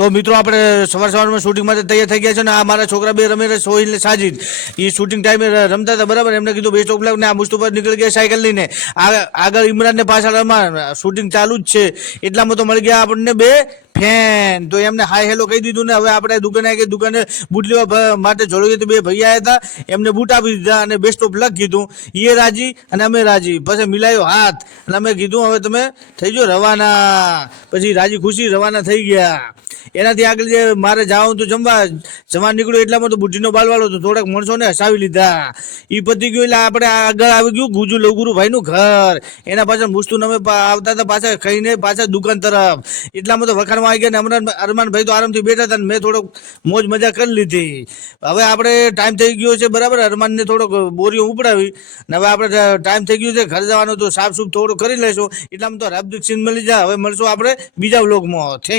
તો મિત્રો આપણે સવારમાં શૂટિંગ માટે તૈયાર થઈ ગયા છે ને આ મારા છોકરા બે રમે સોહિલ ને સાજિદ એ શૂટિંગ ટાઈમે રમતા હતા બરાબર એમને કીધું બેસ્ટ ઓફ લક ને આ મુસ્તુફા નીકળી ગયા સાયકલ લઈને આગળ ઇમરાન ને પાછળ રમાન શૂટિંગ ચાલુ જ છે એટલામાં તો મળી ગયા આપણને બે ફેન તો એમને હાય હેલો કહી દીધું ને હવે આપણે દુકાને બૂટ લેવા માટે જોડે બે ભૈયા હતા એમને બૂટ આપી દીધા અને બેસ્ટ ઓફ લક કીધું એ રાજી અને અમે રાજી પછી મિલાયો હાથ અને અમે કીધું હવે તમે થઈ જાઓ રવાના પછી રાજી ખુશી રવાના થઈ ગયા એનાથી આગળ જે મારે જવાનું તો જમવા નીકળ્યું એટલામાં તો બુઢીનો બાલવાળો તો થોડાક માણસોને હસાવી લીધા એ પતી ગયું એટલે આપણે આગળ આવી ગયું ગુજુ લવગુરુભાઈનું ઘર એના પાછળ મુસ્તુન અમે આવતા હતા પાછા ખાઈને પાછા દુકાન તરફ એટલામાં તો વખાણમાં આવી ગયા ને અરમાનભાઈ તો આરામથી બેઠા હતા ને મેં થોડોક મોજ મજા કરી લીધી હવે આપણે ટાઈમ થઈ ગયો છે બરાબર અરમાનને થોડોક બોરીઓ ઉપડાવી ને હવે આપણે ટાઈમ થઈ ગયો છે ઘર જવાનો તો સાફ સૂફ થોડું કરી લઈશું એટલામાં તો હાર્દિક સિંહ મળી જાય હવે મળશું આપણે બીજા વ્લોગમાં થેન્ક